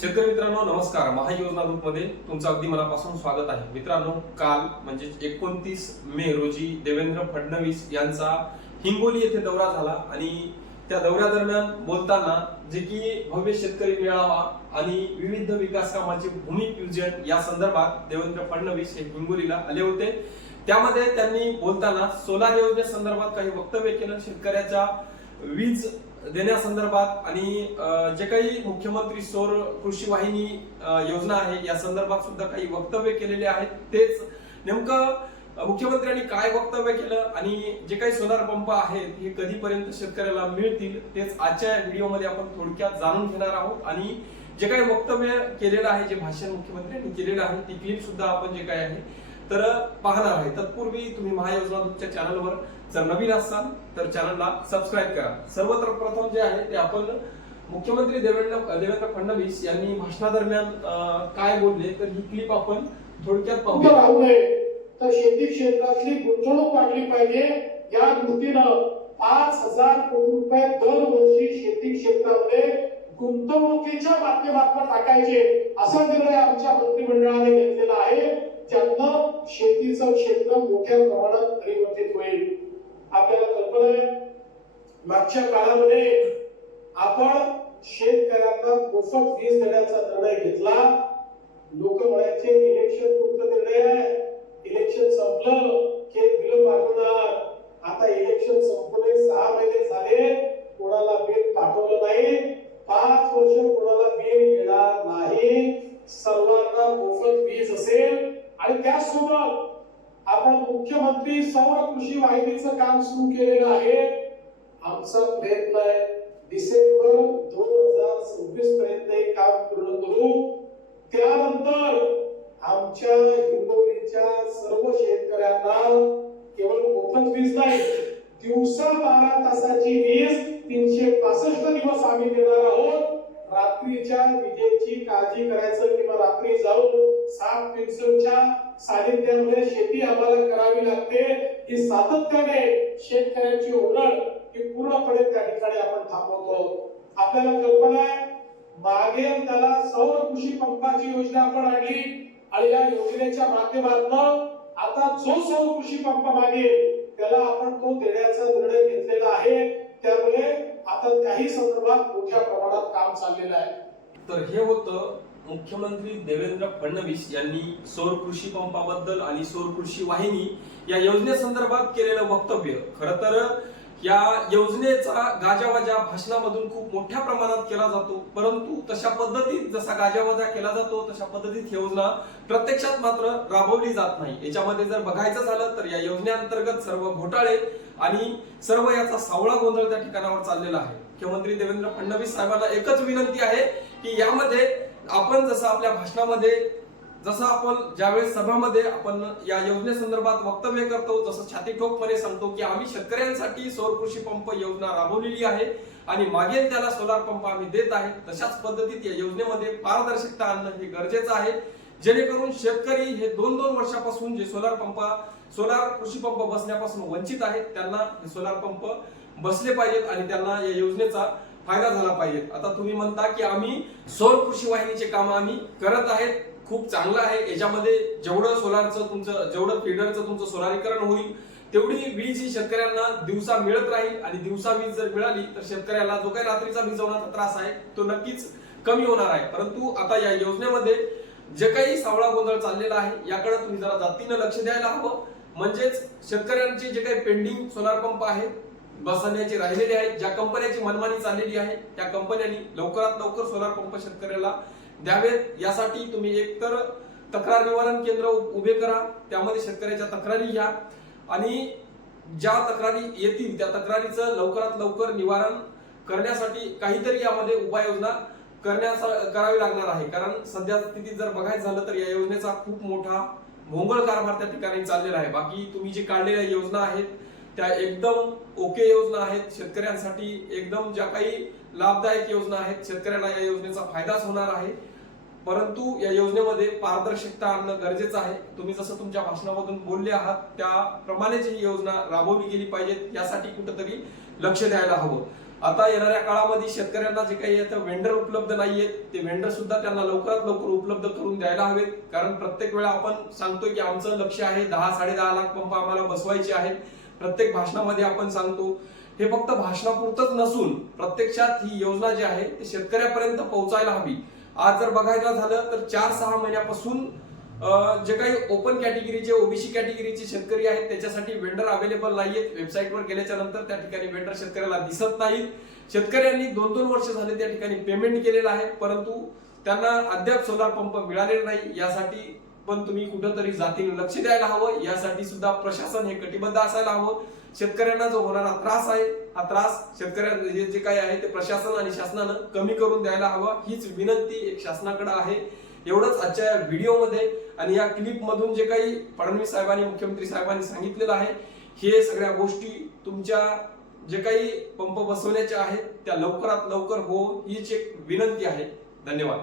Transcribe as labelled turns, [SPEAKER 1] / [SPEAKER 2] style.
[SPEAKER 1] शेतकरी मित्रांनो नमस्कार. महायोजना ग्रुपमध्ये तुमचं अगदी मनापासून स्वागत आहे. मित्रांनो काल म्हणजे एकोणतीस मे रोजी देवेंद्र फडणवीस यांचा हिंगोली येथे दौरा झाला आणि त्या दौऱ्यादरम्यान बोलताना जे की भव्य शेतकरी मेळावा आणि विविध विकास कामाचे भूमिपूजन या संदर्भात देवेंद्र फडणवीस हे हिंगोलीला आले होते. त्यामध्ये त्यांनी बोलताना सोलार योजनेसंदर्भात काही वक्तव्य केलं. शेतकऱ्याच्या वीज देण्यासंदर्भात आणि जे काही मुख्यमंत्री सौर कृषी वाहिनी योजना आहे या संदर्भात सुद्धा काही वक्तव्य केलेले आहेत तेच नेमकं मुख्यमंत्र्यांनी काय वक्तव्य केलं आणि जे काही सोलार पंप आहेत हे कधीपर्यंत शेतकऱ्याला मिळतील तेच आजच्या व्हिडिओमध्ये आपण थोडक्यात जाणून घेणार आहोत. आणि जे काही वक्तव्य केलेलं आहे जे भाषण मुख्यमंत्र्यांनी केलेलं आहे ती क्लिप सुद्धा आपण जे काय आहे तर पाहणार आहे. तत्पूर्वी तुम्ही महायोजना तुमच्या चॅनलवर जर नवीन असाल तर चॅनलला सबस्क्राईब करा. सर्वत्र प्रथम जे आहे ते आपण मुख्यमंत्री देवेंद्र देवेंद्र फडणवीस यांनी भाषणादरम्यान काय बोलले तर ही क्लिप आपण थोडक्यात पाहू
[SPEAKER 2] राहू नये तर शेती क्षेत्रातली गुंतवणूक वाढली पाहिजे. या कृतीनं पाच हजार कोटी रुपये दरवर्षी शेती क्षेत्रामध्ये गुंतवणुकीच्या माध्यमातून टाकायचे असा निर्णय आमच्या मंत्रिमंडळाने घेतलेला आहे. त्यांना शेतीचं क्षेत्र मोठ्या प्रमाणात आपल्याला कल्पना आहे. मागच्या काळामध्ये आपण शेतकऱ्यांना मोफत वीज देण्याचा निर्णय घेतला. लोक म्हणायचे इलेक्शन पुरतं निर्णय आहे. इलेक्शन संपलं. की बिल पाठवणार. आता इलेक्शन संपले सहा महिने झाले. कोणाला मुख्यमंत्री सौर कृषी वाहिनीचं काम सुरू केलेलं आहे. आमचा प्रयत्न आहे डिसेंबर दोन हजार सव्वीस पर्यंत हे काम पूर्ण करू. त्यानंतर आमच्या हिंगोलीच्या सर्व शेतकऱ्यांना केवळ मोफत वीज नाही दिवसा बारा तासाची वीज तीनशे पासष्ट दिवस आम्ही देणार आहोत. रात्रीच्या विजेची काळजी करायचं किंवा रात्री जाऊन सात पेन्सिलच्या सानिध्यामध्ये शेती आम्हाला करावी लागते की सातत्याने शेतकऱ्यांची ओरड ही पूर्णपणे त्या ठिकाणी आपण थांबवतो. आपल्याला कल्पना आहे मागे त्याला सौर कृषी पंपाची योजना आपण आणली आणि या योजनेच्या माध्यमातून आता जो सौर कृषी पंप मागेल त्याला आपण तो देण्याचा निर्णय घेतलेला आहे. त्यामुळे आता त्याही संदर्भात मोठ्या प्रमाणात काम चाललेलं आहे.
[SPEAKER 1] तर हे होतं मुख्यमंत्री देवेंद्र फडणवीस यांनी सौर कृषी पंपाबद्दल आणि सौर कृषी वाहिनी या योजनेसंदर्भात केलेलं वक्तव्य. खर तर या योजनेचा गाजावाजा भाषणामधून खूप मोठ्या प्रमाणात केला जातो. परंतु तशा पद्धतीत जसा गाजावाजा केला जातो तशा पद्धतीत ही योजना प्रत्यक्षात मात्र राबवली जात नाही. याच्यामध्ये जर बघायचं झालं तर या योजनेअंतर्गत सर्व घोटाळे आणि सर्व याचा सावळा गोंधळ त्या ठिकाणावर चाललेला आहे. मुख्यमंत्री देवेंद्र फडणवीस साहेबांना एकच विनंती आहे की यामध्ये आपण जसं आपल्या भाषणामध्ये जसं आपण ज्यावेळेस सभामध्ये आपण या योजनेसंदर्भात वक्तव्य करतो जसं छाती ठोकपणे सांगतो की आम्ही शेतकऱ्यांसाठी सौर कृषी पंप योजना राबवलेली आहे आणि मागेल त्याला सोलार पंप आम्ही देत आहे. तशाच पद्धतीत या योजनेमध्ये पारदर्शकता आणणं हे गरजेचं आहे. जेणेकरून शेतकरी हे दोन दोन वर्षापासून जे सोलार पंप सोलार कृषी पंप बसण्यापासून वंचित आहेत त्यांना हे सोलार पंप बसले पाहिजेत आणि त्यांना या योजनेचा फायदा झाला पाहिजे आता तुम्ही म्हणता की आम्ही सौर कृषी वाहिनीचे काम आम्ही करत आहेत. खूप चांगलं आहे. याच्यामध्ये जेवढं सोलारचं तुमचं जेवढं फिडरचं तुमचं सोलारीकरण होईल तेवढी वीज ही शेतकऱ्यांना दिवसा मिळत राहील. आणि दिवसा वीज जर मिळाली तर शेतकऱ्याला जो काही रात्रीचा भिजवण्याचा त्रास आहे तो नक्कीच कमी होणार आहे. परंतु आता या योजनेमध्ये जे काही सावळा गोंधळ चाललेला आहे याकडे तुम्ही जरा जातीनं लक्ष द्यायला हवं. म्हणजेच शेतकऱ्यांचे जे काही पेंडिंग सोलार पंप आहेत बसवण्याचे राहिलेले आहेत ज्या कंपन्याची मनमानी चाललेली आहे त्या कंपन्यांनी लवकरात लवकर सोलार पंप शेतकऱ्याला द्यावेत. यासाठी तुम्ही एकतर तक्रार निवारण केंद्र उ- उभे करा. त्यामध्ये शेतकऱ्याच्या तक्रारी घ्या. आणि ज्या तक्रारी येतील त्या तक्रारीचं लवकरात लवकर निवारण करण्यासाठी काहीतरी यामध्ये उपाययोजना करण्यास करावी लागणार आहे. कारण सध्या स्थितीत जर बघायचं झालं तर या योजनेचा खूप मोठा भोंगळ कारभार त्या ठिकाणी चाललेला आहे. बाकी तुम्ही जे काढलेल्या योजना आहेत त्या एकदम ओके योजना आहेत. शेतकऱ्यांसाठी एकदम ज्या काही लाभदायक योजना आहेत शेतकऱ्याला या योजनेचा फायदाच होणार आहे. परंतु या योजनेमध्ये पारदर्शकता आणणं गरजेचं आहे. तुम्ही जसं तुमच्या भाषणामधून बोलले आहात त्याप्रमाणेच ही योजना राबवली गेली पाहिजे यासाठी कुठंतरी लक्ष द्यायला हवं. आता येणाऱ्या काळामध्ये शेतकऱ्यांना जे काही आता वेंडर उपलब्ध नाहीयेत ते वेंडर सुद्धा त्यांना लवकरात लवकर उपलब्ध करून द्यायला हवेत. कारण प्रत्येक वेळा आपण सांगतो की आमचं लक्ष आहे दहा साडे दहा लाख पंप आम्हाला बसवायचे आहेत. प्रत्येक भाषणामध्ये आपण सांगतो. हे फक्त भाषणापुरतच नसून प्रत्यक्षात ही योजना जी आहे ती शेतकऱ्यापर्यंत पोहोचायला हवी. आज जर बघायला झालं तर चार सहा महिन्यापासून जे काही ओपन कॅटेगरीचे ओबीसी कॅटेगरीचे शेतकरी आहेत त्याच्यासाठी वेंडर अवेलेबल नाहीयेत. वेबसाईटवर गेल्याच्यानंतर त्या ठिकाणी वेंडर शेतकऱ्याला दिसत नाहीत. शेतकऱ्यांनी दोन दोन वर्ष झाले त्या ठिकाणी पेमेंट केलेलं आहे परंतु त्यांना अद्याप सोलार पंप मिळालेला नाही. यासाठी पण तुम्ही कुठंतरी जातीने लक्ष द्यायला हवं. यासाठी सुद्धा प्रशासन हे कटिबद्ध असायला हवं. शेतकऱ्यांना जो होणारा त्रास आहे हा त्रास शेतकऱ्यांना जे जे काही आहे ते प्रशासन आणि शासनानं कमी करून द्यायला हवा. हीच विनंती एक शासनाकडे आहे. एवढंच आजच्या या व्हिडिओमध्ये आणि या क्लिप मधून जे काही फडणवीस साहेबांनी मुख्यमंत्री साहेबांनी सांगितलेलं आहे हे सगळ्या गोष्टी तुमच्या जे काही पंप बसवण्याच्या आहेत त्या लवकरात लवकर हो हीच एक विनंती आहे. धन्यवाद.